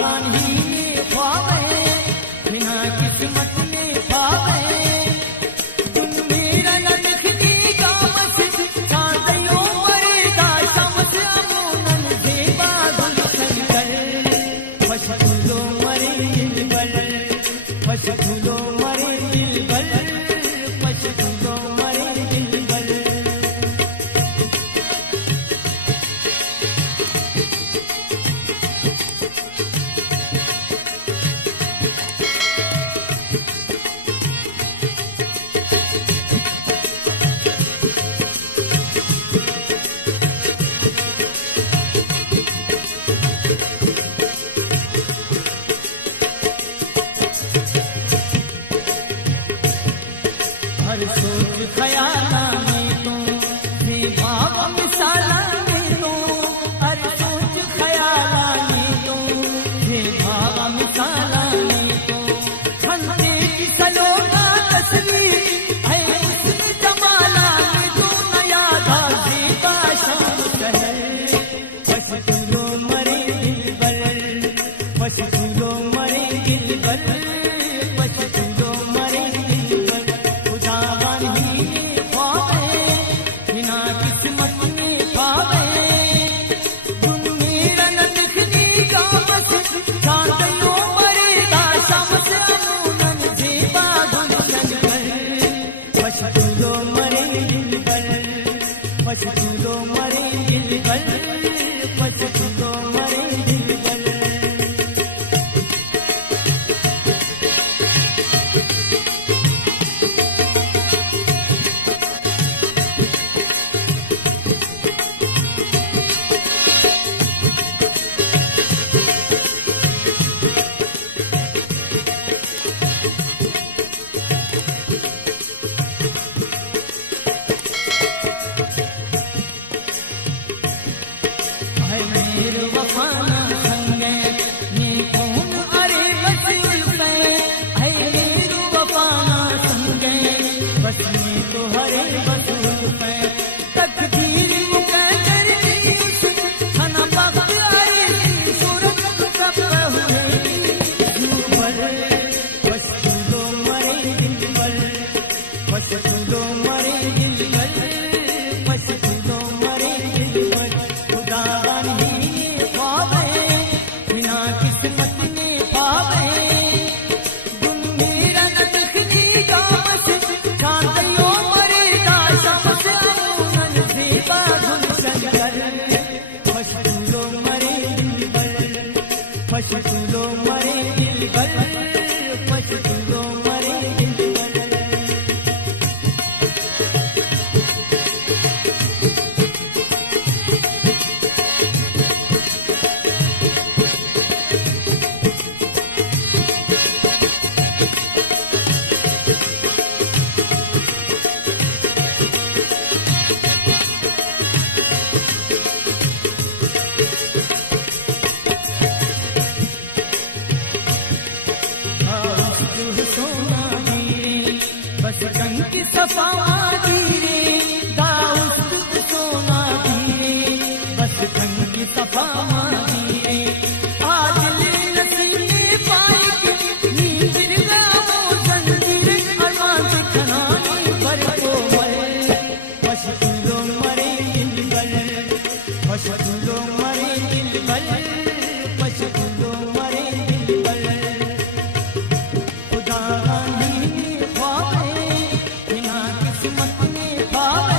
खुदावानी में ख्वाबे बिना किस्मत में पावे तुम मेरा न दिखनी का बस चांदियों मरेगा समझ अमूनन देवा गुलशन कर फशकुलो मरे दिलबर फशकुलो मरे दिलबर फशकुलो मरे दिलबर हर सोच ख्याला में तो बेभाव मिसाला में तो हर सोच ख्याला में तो बेभाव मिसाला में तो खंडे की सलोना तस्वीर है उसमें जमाला में तो नया दाजी का शाम शहर फशकुलो मरे दिलबर फशकुलो मरे दिलबर फशकुलो मरे दिलबर खुदावानी में ख्वाबे बिना किस्मत में पावे तुम मेरा न दिखनी का बस चांदियों मरेगा शम्स अमूनन जेबा गुलशन कर फशकुलो मरे दिलबर फशकुलो मरे दिलबर फशकुलो मरे दिलबर है मेरे वफाना संगे ने कौन अरे बस उल्फे है मेरे वफाना संगे बस में तो हरे बस उल्फे तकदीर मुकद्दर की खाना वक्त आए सूरत कब हुए जुबर फशकुलो मरे दिलबर फशकुलो मरे दिलबर फशकुलो मरे दिलबर खुदावानी में ख्वाबे बिना किस्मत में पावे तुम मेरा न दिखनी का बस चांदियों मरेगा शम्स अमूनन जेबा गुलशन कर फशकुलो मरे दिलबर फशकुलो मरे दिलबर फशकुलो मरे दिलबर सोना हीरे बस कंक सफा हीरे दाउस्त सोना हीरे बस कंक सफा हीरे आज ले नसीने पाए के नींद गाओ जंजीर अरमान खनानी पर को मरे फशकुलो मरे दिलबर फशकुलो मरे दिलबर फशकुलो मरे दिलबर खुदावानी में ख्वाबे बिना किस्मत में पावे